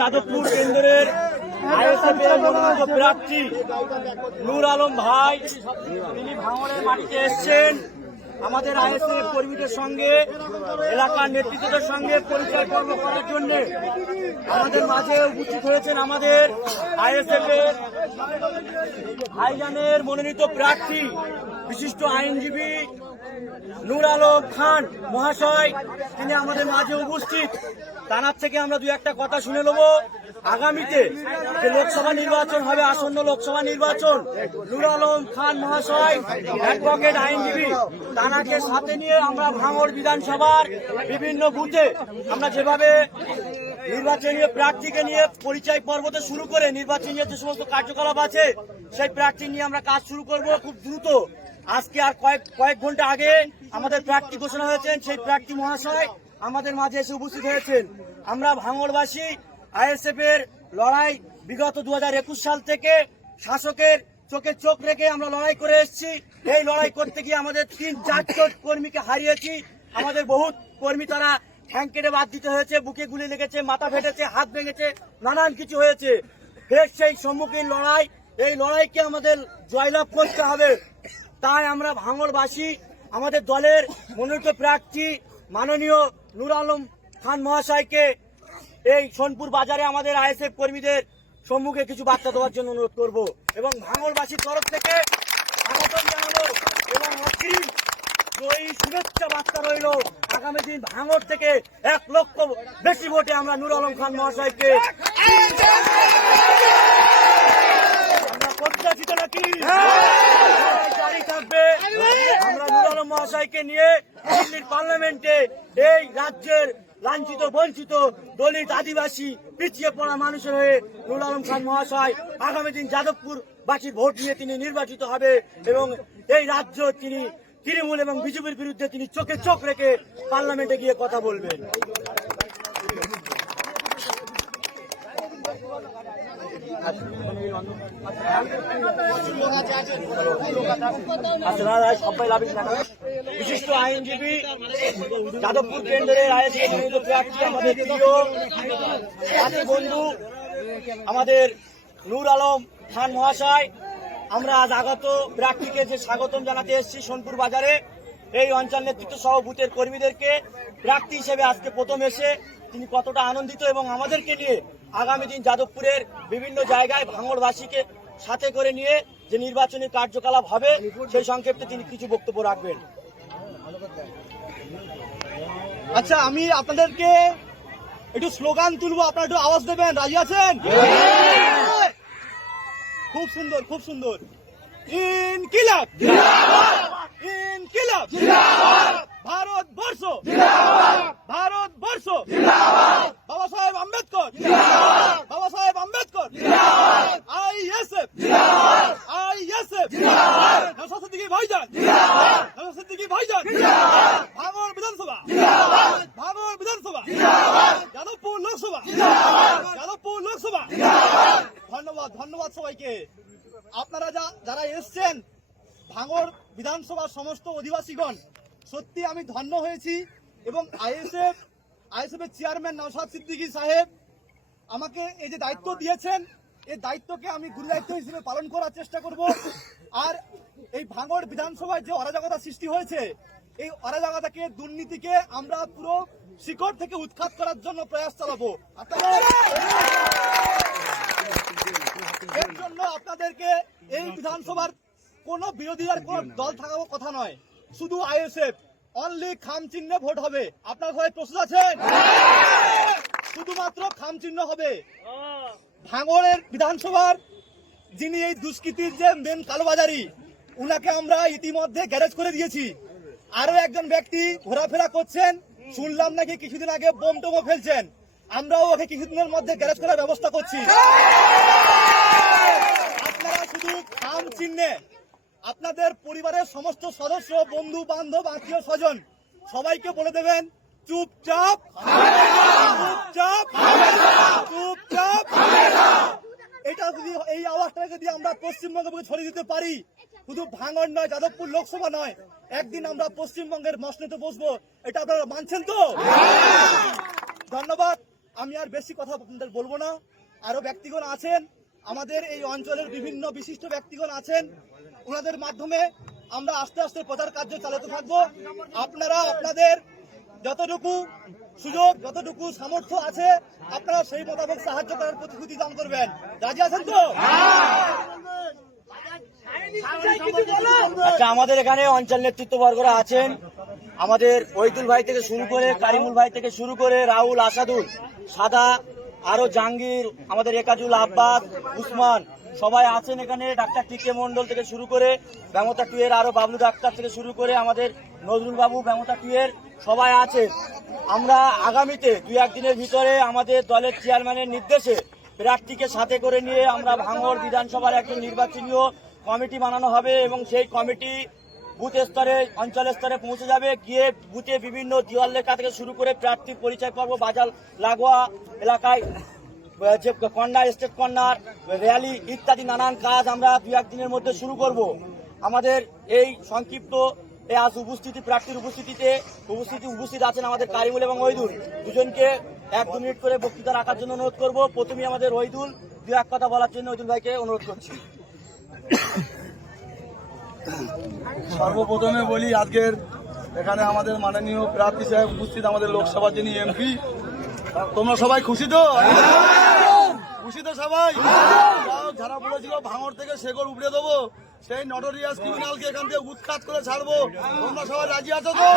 যাদবপুর কেন্দ্রের মনোনীত প্রার্থী নূর আলম ভাই, তিনি ভাঙড়ের মাটিতে এসছেন। আমাদের আইএসএফ কর্মীদের সঙ্গে, এলাকার নেতৃত্বদের সঙ্গে পরিচয় পর্ব করার জন্য আমাদের মাঝে উপস্থিত হয়েছেন আমাদের আইএসএফ এর মনোনীত প্রার্থী, বিশিষ্ট আইনজীবী নূর আলম খান মহাশয়, তিনি আমাদের মাঝে উপস্থিত। তানার থেকে আমরা দু একটা কথা শুনে নেব। আগামীতে যে লোকসভা নির্বাচন হবে, আসন্ন লোকসভা নির্বাচন, নূর আলম খান মহাশয়, অ্যাডভোকেট, আইনজীবী, তানাকে সাথে নিয়ে আমরা ভাঙড় বিধানসভার বিভিন্ন বুথে আমরা যেভাবে নির্বাচনী প্রার্থীকে নিয়ে পরিচয় পর্বতে শুরু করে নির্বাচনী যে সমস্ত কার্যকলাপ আছে, সেই প্রার্থী নিয়ে আমরা কাজ শুরু করব খুব দ্রুত। আজকে আর কয়েক কয়েক ঘণ্টা আগে আমাদের প্রার্থী ঘোষণা হয়েছেন, সেই প্রার্থী মহাশয় আমাদের মাঝে এসে উপস্থিত হয়েছেন। আমরা ভাঙড়বাসী আইএসএফ এর লড়াই বিগত দু হাজার একুশ সাল থেকে শাসকের চোখে চোখ রেখে আমরা লড়াই করে এসেছি। এই লড়াই করতে গিয়ে আমাদের তিন, চারজন কর্মীকে হারিয়েছি। আমাদের বহুত কর্মী তারা ঠ্যাং কেটে বাদ দিতে হয়েছে, বুকে গুলি লেগেছে, মাথা ফেটেছে, হাত ভেঙেছে, নানান কিছু হয়েছে। ফের সেই সম্মুখীন লড়াই। এই লড়াইকে আমাদের জয়লাভ করতে হবে। তাই আমরা ভাঙড়বাসী, আমাদের দলের মনোনীত প্রার্থী মাননীয় নুর আলম খান মহাশয়কে এই সোনপুর বাজারে আমাদের আইএসএফ কর্মীদের সম্মুখে কিছু বার্তা দেওয়ার জন্য অনুরোধ করব এবং ভাঙড়বাসীর তরফ থেকে স্বাগতম জানাব এবং জয়ী শুভেচ্ছা বার্তা রইল, আগামী দিন ভাঙড় থেকে এক লক্ষ বেশি ভোটে আমরা নুর আলম খান মহাশয়কে আমরা প্রত্যাশিত নাকি? থাকবে। আমরা নুর আলম মহাশয়কে নিয়ে দিল্লির পার্লামেন্টে এই রাজ্যের লাঞ্ছিত, বঞ্চিত দলিত আদিবাসী পিছিয়ে পড়া মানুষের হয়ে নুর আলম খান মহাশয় আগামী দিন যাদবপুর বাসীর ভোট নিয়ে তিনি নির্বাচিত হবে এবং এই রাজ্য তিনি তৃণমূল এবং বিজেপির বিরুদ্ধে তিনি চোখে চোখ রেখে পার্লামেন্টে গিয়ে কথা বলবেন আচ্ছা, দাদা, বিশিষ্ট আইনজীবী যাদবপুর কেন্দ্রের প্রার্থী আমাদের বন্ধু, আমাদের নূর আলম খান মহাশয়। আমরা আজ আগত প্রার্থীকে যে স্বাগতম জানাতে এসেছি সোনপুর বাজারে, এই অঞ্চল নেতৃত্ব সহ বুথের কর্মীদেরকে। প্রার্থী হিসেবে আজকে প্রথম এসে তিনি কতটা আনন্দিত এবং আমাদেরকে নিয়ে আগামী দিন যাদবপুরের বিভিন্ন জায়গায় ভাঙড়বাসীকে সাথে করে নিয়ে যে নির্বাচনী কার্যকলাপ হবে, সেই সংক্ষেপে তিনি কিছু বক্তব্য রাখবেন। আচ্ছা আমি আপনাদেরকে একটু স্লোগান তুলবো, আপনারা একটু আওয়াজ দেবেন। রাজি আছেন? খুব সুন্দর খুব সুন্দর। ইনকিলাব। ইনকিলাব। ভারতবর্ষ। ভারতবর্ষ। আম্বেদকর। বাবা সাহেব আম্বেদকর। আইএসএফ আইএসএফ নসর সিদ্দিকী ভাইজান। নসর সিদ্দিকী ভাইজান। ভাঙড় বিধানসভা। ভাঙড় বিধানসভা। যাদবপুর লোকসভা। যাদবপুর লোকসভা। ধন্যবাদ ধন্যবাদ সবাইকে। আপনারা যা যারা এসছেন ভাঙড় বিধানসভার সমস্ত অধিবাসীগণ সত্যি আমি ধন্য হয়েছি এবং আইএসএফ আইএসএফ এর চেয়ারম্যান নওশাদ সিদ্দিকী সাহেব আমাকে এই যে দায়িত্ব দিয়েছেন, এই দায়িত্বকে আমি গুরু দায়িত্ব হিসেবে পালন করার চেষ্টা করব। আর এই ভাঙড় বিধানসভায় যে অরাজকতা সৃষ্টি হয়েছে, এই অরাজকতাকে, দুর্নীতিকে আমরা পুরো শিকড় থেকে উৎখাত করার জন্য প্রয়াস চালাবো। এর জন্য আপনাদেরকে এই বিধানসভার কোন বিরোধী দল থাকার কথা নয়, শুধু আইএসএফ। অনলি খাম চিহ্নে ভোট হবে। আপনার ঘরে প্রস্তুত আছেন শুধুমাত্র খাম চিহ্ন হবে। ভাঙড়ের বিধানসভার যিনি এই দুষ্কৃতির যে মেন কালোবাজারি, উনাকে আমরা ইতিমধ্যে গ্যারেজ করে দিয়েছি। আরও একজন ব্যক্তি ঘোরাফেরা করছেন, শুনলাম নাকি কিছুদিন আগে বোম টোমো ফেলছেন। আমরাও ওকে কিছুদিনের মধ্যে গ্যারেজ করার ব্যবস্থা করছি আপনারা শুধু খাম চিহ্নে আপনাদের পরিবারের সমস্ত সদস্য, বন্ধু, বান্ধব, আত্মীয় স্বজন, সবাইকে বলে দেবেন, চুপচাপ চুপচাপ চুপচাপ। এটা যদি এই আওয়াজটাকে যদি আমরা পশ্চিমবঙ্গে ছড়িয়ে দিতে পারি, শুধু ভাঙড় নয়, যাদবপুর লোকসভা নয়, একদিন আমরা পশ্চিমবঙ্গের মসনেতে বসবো, এটা আপনারা মানছেন তো? ধন্যবাদ। আমি আর বেশি কথা আপনাদের বলব না। আরও ব্যক্তিগণ আছেন আমাদের এই অঞ্চলের বিভিন্ন বিশিষ্ট ব্যক্তিগণ আছেন। ওনাদের মাধ্যমে আমরা আস্তে আস্তে প্রচার কার্য চালাতে থাকব। আপনারা আপনাদের যতটুকু সুযোগ, যতটুকু সামর্থ্য আছে, আপনারা সেই মোতাবেক সাহায্য করার প্রতিশ্রুতি দান করবেন। রাজি আছেন তো? আচ্ছা আমাদের এখানে অঞ্চল নেতৃত্ববর্গরা আছেন। আমাদের ওইদুল ভাই থেকে শুরু করে, কারিমুল ভাই থেকে শুরু করে, রাহুল, আসাদুল, সাদা আরও জাহাঙ্গীর, আমাদের একাজুল আব্বাস, উসমান, সবাই আছেন এখানে, ডাক্তার টিকে মন্ডল থেকে শুরু করে, ব্যামতা টুয়ের আরও বাবলু ডাক্তার থেকে শুরু করে আমাদের নজরুল বাবু, ব্যামতা টুয়ের সবাই আছেন। আমরা আগামীতে দুই একদিনের ভিতরে আমাদের দলের চেয়ারম্যানের নির্দেশে প্রার্থীকে সাথে করে নিয়ে আমরা ভাঙড় বিধানসভার একজন নির্বাচনীয় কমিটি বানানো হবে এবং সেই কমিটি বুথ স্তরে, অঞ্চল স্তরে পৌঁছে যাবে। গিয়ে বুথে বিভিন্ন দিওয়াল লেখা থেকে শুরু করে প্রার্থী পরিচয় পর্ব, বাজার লাগোয়া এলাকায় যে কর্নার, স্টেট কর্নার, র্যালি ইত্যাদি, নানান কাজ আমরা দু একদিনের মধ্যে শুরু করব। আমাদের এই সংক্ষিপ্ত আজ উপস্থিতি, প্রার্থীর উপস্থিতিতে উপস্থিতি উপস্থিত আছেন আমাদের কারিমুল এবং ওইদুল দুজনকে এক দু মিনিট করে বক্তৃতা রাখার জন্য অনুরোধ করব। প্রথমেই আমাদের ওইদুল দু এক কথা বলার জন্য ওইদুল ভাইকে অনুরোধ করছি। সর্বপ্রথমে বলি, আজকের এখানে আমাদের মাননীয় প্রার্থী সাহেব উপস্থিত আমাদের লোকসভার যিনি এমপি, তোমরা সবাই খুশি তো? খুশি তো সবাই? যারা বলেছিল ভাঙর থেকে শেকড় উপড়ে দেবো, সেই নটোরিয়াস ক্রিমিনালকে এখান থেকে উৎখাত করে ছাড়বো। তোমরা সবাই রাজি আছো তো?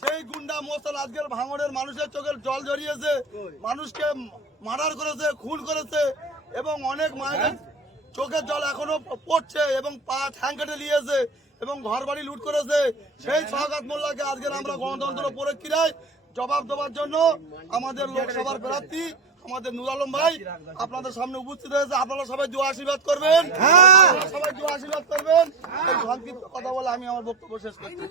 সেই গুন্ডা মোস্তান আজকের ভাঙড়ের মানুষের চোখের জল জড়িয়েছে মানুষকে মার্ডার করেছে, খুন করেছে, এবং অনেক মায়ের চোখের জল এখনও পড়ছে এবং পা ঠ্যাং কেটে নিয়েছে এবং ঘর বাড়ি লুট করেছে। সেই সহকাত মোল্লাকে আজকের আমরা গণতন্ত্র প্রক্রিয়ায় জবাব দেওয়ার জন্য আমাদের লোকসভার প্রার্থী আমাদের নুর আলম ভাই আপনাদের সামনে উপস্থিত হয়েছে আপনারা সবাই দু আশীর্বাদ করবেন। আপনারা সবাই দু আশীর্বাদ করবেন। এই সংক্ষিপ্ত কথা বলে আমি আমার বক্তব্য শেষ করছি।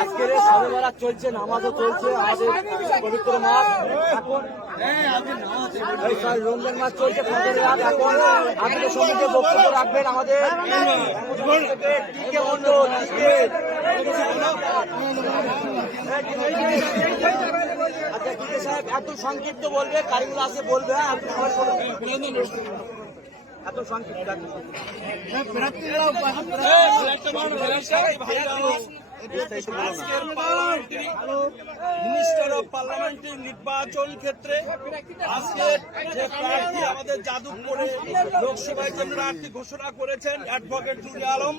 আজকের চলছে নামাজও চলছে আমাদের পবিত্র মাস এখন রমজান মাস চলছে এখন আপনাদের সঙ্গে বক্তব্য রাখবেন আমাদের মন্ডল টিকে আচ্ছা টিকে সাহেব এত সংক্ষিপ্ত বলবে কারিগুলো আসে বলবে হ্যাঁ। এত সংক্ষিপ্ত মিনিস্টার অফ পার্লামেন্টারি নির্বাচন ক্ষেত্রে আজকে যে প্রার্থী আমাদের যাদবপুরে লোকসভায় যে প্রার্থী ঘোষণা করেছেন অ্যাডভোকেট জুলি আলম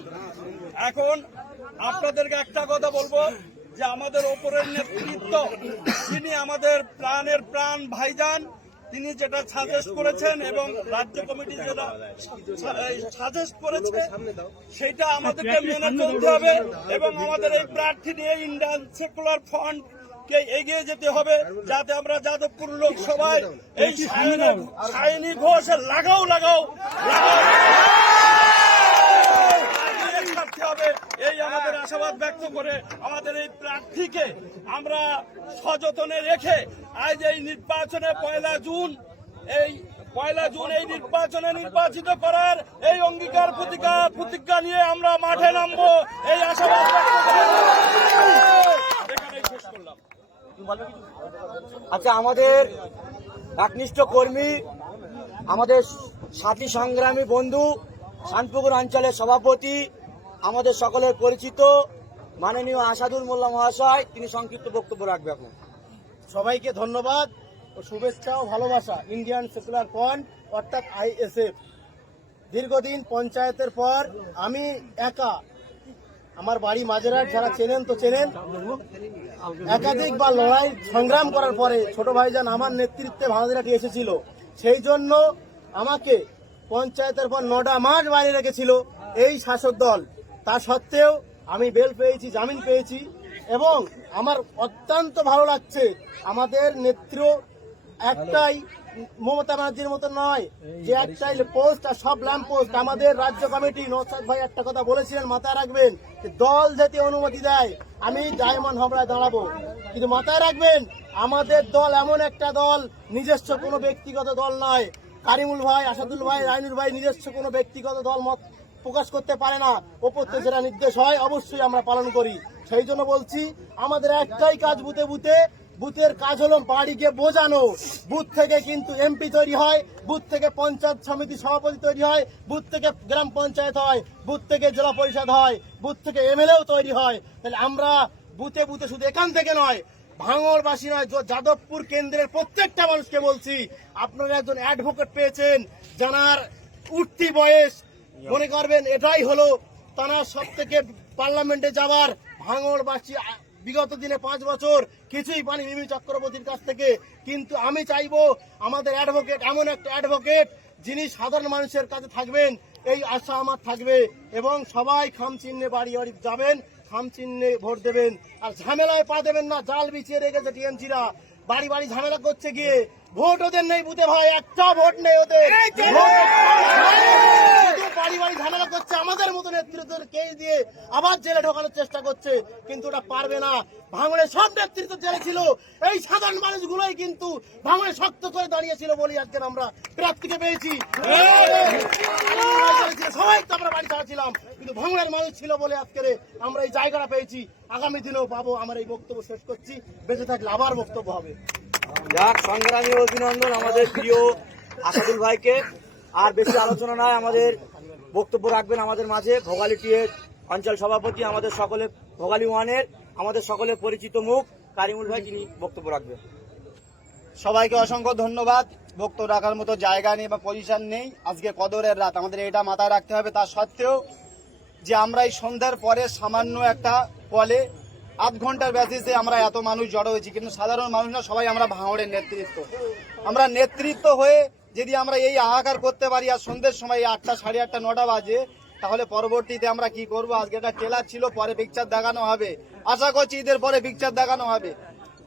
এখন আপনাদেরকে একটা কথা বলব। যে আমাদের ওপরের নেতৃত্ব তিনি আমাদের প্রাণের প্রাণ ভাইজান, তিনি যেটা সাজেস্ট করেছেন এবং রাজ্য কমিটি যেটা সাজেস্ট করেছে, সেটা আমাদেরকে মেনে চলতে হবে এবং আমাদের এই প্রার্থী নিয়ে ইন্ডিয়ান সেকুলার ফ্রন্ট কে এগিয়ে যেতে হবে, যাতে আমরা যাদবপুর লোকসভায় এই সায়নী ঘোষ লাগাও লাগাও লাগাও। হবে। এই আমাদের আশাবাদ ব্যক্ত করে আমাদের এই প্রার্থীকে আমরা সযতনে রেখে আজ এই নির্বাচনে পয়লা জুন, এই পয়লা জুন এই নির্বাচনে নির্বাচিত করার এই অঙ্গীকার প্রতিজ্ঞা প্রতিজ্ঞা নিয়ে আমরা মাঠে নামবো। এই আশাবাদ আচ্ছা আমাদের একনিষ্ঠ কর্মী, আমাদের সাথী সংগ্রামী বন্ধু, শানপুকুর অঞ্চলের সভাপতি আমাদের সকলের পরিচিত মাননীয় আসাদুল মোল্লা মহাশয়, তিনি সংক্ষিপ্ত বক্তব্য রাখবে এখন। সবাইকে ধন্যবাদ ও শুভেচ্ছা ও ভালোবাসা। ইন্ডিয়ান সেকুলার ফ্রন্ট অর্থাৎ আইএসএফ দীর্ঘদিন পঞ্চায়েতের পর আমি একা, আমার বাড়ি মাঝেরাট যারা চেনেন তো চেনেন একাধিক বা লড়াই সংগ্রাম করার পরে ছোট ভাইজান আমার নেতৃত্বে ভাঙাদিরাটি এসেছিল। সেই জন্য আমাকে পঞ্চায়েতের পর নটা মাস বাইরে রেখেছিল এই শাসক দল। তা সত্ত্বেও আমি বেল পেয়েছি, জামিন পেয়েছি এবং আমার অত্যন্ত ভালো লাগছে। আমাদের নেত্র একটাই মমতা ব্যানার্জির মতো নয়, যে একটাই পোস্ট আর সব ল্যাম্প পোস্ট। আমাদের রাজ্য কমিটি, নৌসাদ ভাই একটা কথা বলেছিলেন, মাথায় রাখবেন দল যাতে অনুমতি দেয়, আমি ডায়মন্ড হাবড়ায় দাঁড়াবো। কিন্তু মাথায় রাখবেন, আমাদের দল এমন একটা দল, নিজস্ব কোনো ব্যক্তিগত দল নয়। কারিমুল ভাই, আসাদুল ভাই রাইনুর ভাই, নিজস্ব কোনো ব্যক্তিগত দল মত প্রকাশ করতে পারে না। ওপর থেকে যেটা নির্দেশ হয়, অবশ্যই আমরা পালন করি। সেই জন্য বলছি, আমাদের একটাই কাজ বুথে বুথে, বুথের কাজ হলো বাড়ি গিয়ে বোঝানো। বুথ থেকে কিন্তু এমপি তৈরি হয়, বুথ থেকে পঞ্চায়েত সমিতি সভাপতি তৈরি হয়, বুথ থেকে গ্রাম পঞ্চায়েত হয়, বুথ থেকে জেলা পরিষদ হয়, বুথ থেকে এমএলএও তৈরি হয়। তাহলে আমরা বুথে বুথে শুধু এখান থেকে নয় ভাঙরবাসী নয় যাদবপুর কেন্দ্রের প্রত্যেকটা মানুষকে বলছি, আপনারা একজন অ্যাডভোকেট পেয়েছেন, জানার উঠতি বয়স মনে করবেন এটাই হলো তারা সব থেকে পার্লামেন্টে যাওয়ার ভাঙরবাসী আ- বিগত দিনে পাঁচ বছর কিছুই পানি মিমি চক্রবর্তীর কাছ থেকে। কিন্তু আমি চাইব আমাদের অ্যাডভোকেট এমন একটা অ্যাডভোকেট যিনি সাধারণ মানুষের কাছে থাকবেন এই আশা আমার থাকবে এবং সবাই খাম চিহ্নে বাড়ি বাড়ি যাবেন খাম চিহ্নে ভোট দেবেন। আর ঝামেলায় পা দেবেন না জাল বিছিয়ে রেখেছে টিএমসিরা। বাড়ি বাড়ি ঝামেলা করছে গিয়ে ভোট ওদের নেই বুঝে ভাই একটা ভোট নেই ওদের। বাড়ি বাড়ি ঝামেলা করছে, আমাদের মতো নেতৃত্বের কেস দিয়ে আবার জেলে ঢোকানোর চেষ্টা করছে, কিন্তু ওটা পারবে না। ভাঙড়ে সব নেতৃত্ব জেলে ছিল, এই সাধারণ মানুষগুলোই কিন্তু ভাঙড়ে শক্ত করে দাঁড়িয়েছিল বলি আজকে আমরা প্রাপ্তিকে পেয়েছি। সবাই তো আমরা বাড়ি ছাড়া ছিলাম কিন্তু ভাঙড়ের মানুষ ছিল বলে আজকে আমরা এই জায়গাটা পেয়েছি। আগামী দিনেও পাবো, আমার এই বক্তব্য শেষ করছি। বেঁচে থাকলে আবার বক্তব্য হবে। যাক, সংগ্রামী অভিনন্দন আমাদের প্রিয় আসাদুল ভাইকে। আর বেশি আলোচনা নয় আমাদের বক্তব্য রাখবেন আমাদের মাঝে। ভোগালী টিয়ের অঞ্চল সভাপতি, আমাদের সকলে ভোগালী ওয়ানের, আমাদের সকলে পরিচিত মুখ, কারিমুল ভাই তিনি বক্তব্য রাখবেন। সবাইকে অসংখ্য ধন্যবাদ। বক্তব্য রাখার মতো জায়গা নেই বা পজিশন নেই। আজকে কদরের রাত, আমাদের এটা মাথায় রাখতে হবে। তা সত্ত্বেও যে আমরা এই সন্ধ্যার পরে সামান্য একটা কলে আধ ঘণ্টার বেসিসে আমরা এত মানুষ জড়ো হয়েছি, কিন্তু সাধারণ মানুষ না, সবাই আমরা ভাঙড়ের নেতৃত্ব। আমরা নেতৃত্ব হয়ে যদি আমরা এই হাহাকার করতে পারি আর সন্ধ্যের সময় আটটা, সাড়ে আটটা, নটা বাজে, তাহলে পরবর্তীতে আমরা কি করব? আজকে একটা টেলার ছিল, পরে পিকচার দেখানো হবে। আশা করছি ঈদের পরে পিকচার দেখানো হবে।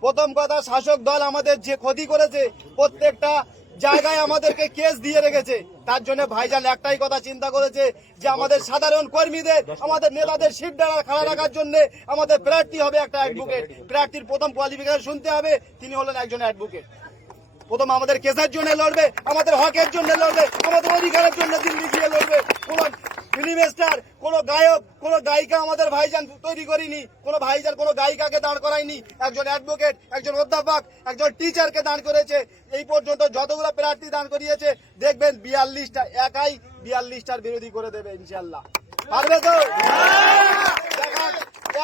প্রথম কথা, শাসক দল আমাদের যে ক্ষতি করেছে, প্রত্যেকটা জায়গায় আমাদেরকে কেস দিয়ে রেখেছে। তার জন্য ভাইজান একটাই কথা চিন্তা করেছে, যে আমাদের সাধারণ কর্মীদের, আমাদের নেতাদের সিট ডালা খাড়া রাখার জন্য আমাদের প্রার্থী হবে একটা অ্যাডভোকেট প্রার্থীর প্রথম কোয়ালিফিকেশন শুনতে হবে, তিনি হলেন একজন অ্যাডভোকেট প্রথম আমাদের কেসের জন্য লড়বে আমাদের হকের জন্য লড়বে আমাদের অধিকারের জন্য দিল্লি গিয়ে লড়বে। কোন ফিল্ম স্টার কোন গায়ক কোন গায়িকা আমাদের ভাইজান তৈরি করিনি কোন ভাইজান কোন গায়িকাকে দাঁড় করায়নি। একজন অ্যাডভোকেট একজন অধ্যাপক একজন টিচারকে দাঁড় করেছে। এই পর্যন্ত যতগুলো প্রার্থী দাঁড় করিয়েছে দেখবেন বিয়াল্লিশটা একাই বিয়াল্লিশটার বিরোধী করে দেবে ইনশাল্লাহ পারবে তো?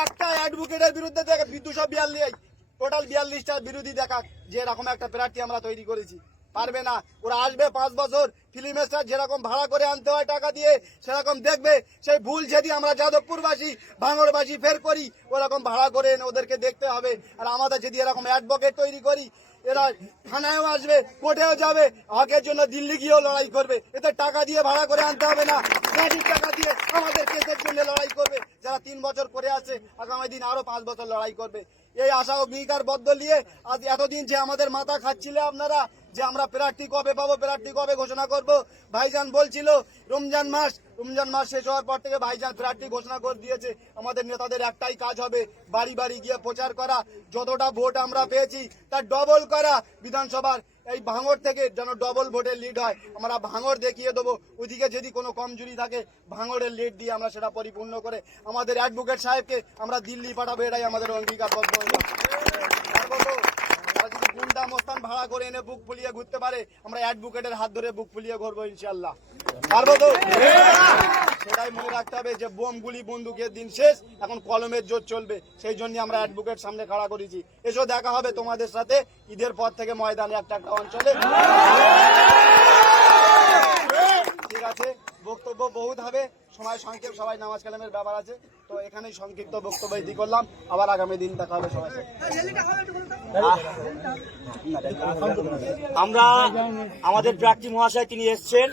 একটা অ্যাডভোকেটের বিরুদ্ধে দেখ দুশো বিয়াল্লিশ। টোটাল বিয়াল্লিশটার বিরোধী দেখা যে এরকম একটা প্রার্থী আমরা তৈরি করেছি। পারবে না। ওরা আসবে পাঁচ বছর ফিল্ম যেরকম ভাড়া করে আনতে হয় টাকা দিয়ে, সেরকম দেখবে। সেই ভুল যদি আমরা যাদবপুরবাসী ভাঙড়বাসী ফের করি, ওরকম ভাড়া করে ওদেরকে দেখতে হবে। আর আমাদের যদি এরকম অ্যাডভোকেট তৈরি করি, এরা থানায়ও আসবে, কোর্টেও যাবে হকের জন্য দিল্লি গিয়েও লড়াই করবে। এতে টাকা দিয়ে ভাড়া করে আনতে হবে না। গাড়ির টাকা দিয়ে আমাদের কেসের জন্য লড়াই করবে। যারা তিন বছর করে আছে, আগামী দিন আরও পাঁচ বছর লড়াই করবে। এই আশা অঙ্গীকার বদ্ধ নিয়ে আজ এতদিন যে আমাদের মাথা খাচ্ছিলে আপনারা, যে আমরা প্রার্থী কবে পাবো, প্রার্থী কবে ঘোষণা করব, ভাইজান বলছিল, রমজান মাস রমজান মাস শেষ হওয়ার পর থেকে ভাইজান প্রার্থী ঘোষণা করে দিয়েছে, আমাদের নেতাদের একটাই কাজ হবে, বাড়ি বাড়ি গিয়ে প্রচার করা, যতটা ভোট আমরা পেয়েছি, তার ডবল করা, বিধানসভার এই ভাঙর থেকে যেন ডবল ভোটের লিড হয়, আমরা ভাঙর দেখিয়ে দেবো। ওইদিকে যদি কোনো কমজুরি থাকে, ভাঙরের লিড দিয়ে আমরা সেটা পরিপূর্ণ করে আমাদের অ্যাডভোকেট সাহেবকে আমরা দিল্লি পাঠাবো, এটাই আমাদের অঙ্গীকারবদ্ধ গুন্ডা মস্তান ভাড়া করে এনে বুক ফুলিয়ে ঘুরতে পারে, আমরা অ্যাডভোকেটের হাত ধরে বুক ফুলিয়ে ঘুরবো ইনশাল্লাহ পারব তো? সেটাই মনে রাখতে হবে যে বোম গুলি বন্দুকের দিন শেষ, এখন কলমের জোর চলবে। সেই জন্য আমরা অ্যাডভোকেট সামনে খাড়া করেছি। এসো দেখা হবে তোমাদের সাথে ঈদের পর থেকে ময়দানে একটা একটা অঞ্চলে। ঠিক আছে, বক্তব্য বহুত হবে। সময় সংক্ষেপ, সবাই নামাজ কালামের ব্যাপার আছে। তো এখানেই সংক্ষিপ্ত বক্তব্য ইতি করলাম। আবার আগামী দিন দেখা হবে সবাই আমরা আমাদের প্রার্থী মহাশয় তিনি এসছেন।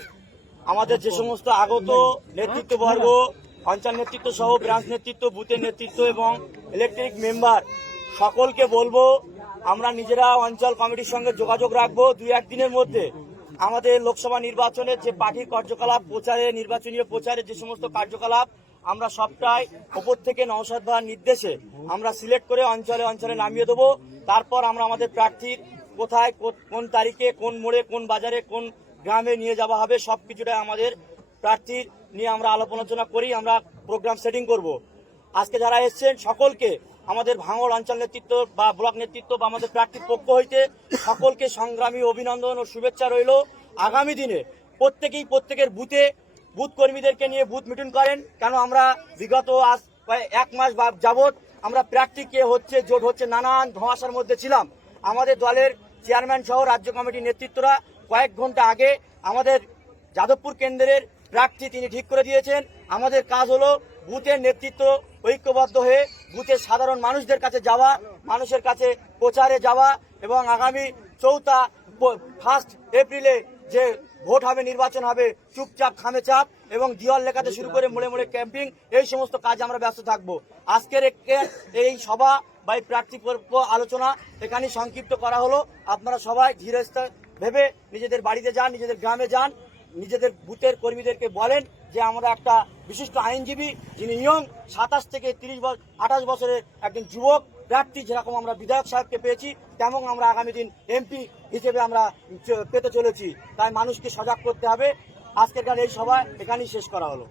আমাদের যে সমস্ত আগত নেতৃত্ববর্গ অঞ্চল নেতৃত্ব সহ ব্রাঞ্চ নেতৃত্ব বুথের নেতৃত্ব এবং ইলেকট্রিক মেম্বার সকলকে বলব আমরা নিজেরা অঞ্চল কমিটির সঙ্গে যোগাযোগ রাখব দুই একদিনের মধ্যে। আমাদের লোকসভা নির্বাচনের যে পার্টির কার্যকলাপ প্রচারে নির্বাচনী প্রচারে যে সমস্ত কার্যকলাপ আমরা সবটাই ওপর থেকে নওশাদ ভাইয়ের নির্দেশে আমরা সিলেক্ট করে অঞ্চলে অঞ্চলে নামিয়ে দেবো। তারপর আমরা আমাদের প্রার্থীর কোথায় কোন তারিখে কোন মোড়ে কোন বাজারে কোন গ্রামে নিয়ে যাওয়া হবে, সব কিছুটাই আমাদের প্রার্থীর নিয়ে আমরা আলোচনা করি, আমরা প্রোগ্রাম সেটিং করব। আজকে যারা এসছেন সকলকে আমাদের ভাঙড় অঞ্চল নেতৃত্ব বা ব্লক নেতৃত্ব বা আমাদের প্রার্থীর পক্ষ হইতে সকলকে সংগ্রামী অভিনন্দন ও শুভেচ্ছা রইল। আগামী দিনে প্রত্যেকেই প্রত্যেকের বুথে বুথ কর্মীদেরকে নিয়ে বুথ মিটিং করেন। কেন আমরা বিগত আজ এক মাস বা যাবৎ আমরা প্রার্থীকে হচ্ছে, জোট হচ্ছে, নানান ধোঁয়াশার মধ্যে ছিলাম। আমাদের দলের চেয়ারম্যান সহ রাজ্য কমিটির নেতৃত্বরা কয়েক ঘণ্টা আগে আমাদের যাদবপুর কেন্দ্রের প্রার্থী তিনি ঠিক করে দিয়েছেন। আমাদের কাজ হলো বুথের নেতৃত্ব ঐক্যবদ্ধ হয়ে বুথের সাধারণ মানুষদের কাছে যাওয়া, মানুষের কাছে প্রচারে যাওয়া এবং আগামী চৌথা ফার্স্ট এপ্রিলে যে ভোট হবে, নির্বাচন হবে, চুপচাপ খামে চাপ এবং দিওয়াল লেখাতে শুরু করে মোড়ে মোড়ে ক্যাম্পিং, এই সমস্ত কাজ আমরা ব্যস্ত থাকব। আজকের এই সভা বা এই প্রার্থী আলোচনা এখানেই সংক্ষিপ্ত করা হলো। আপনারা সবাই ধীরে ভেবে নিজেদের বাড়িতে যান, নিজেদের গ্রামে যান, নিজেদের বুথের কর্মীদেরকে বলেন যে আমরা একটা বিশিষ্ট আইনজীবী, যিনি ইয়ং সাতাশ থেকে তিরিশ বছর আঠাশ বছরের একজন যুবক, প্রার্থী, যেরকম আমরা বিধায়ক সাহেবকে পেয়েছি, তেমন আমরা আগামী দিন এমপি হিসেবে আমরা পেতে চলেছি। তাই মানুষকে সজাগ করতে হবে। আজকের এই সভা এখানেই শেষ করা হলো।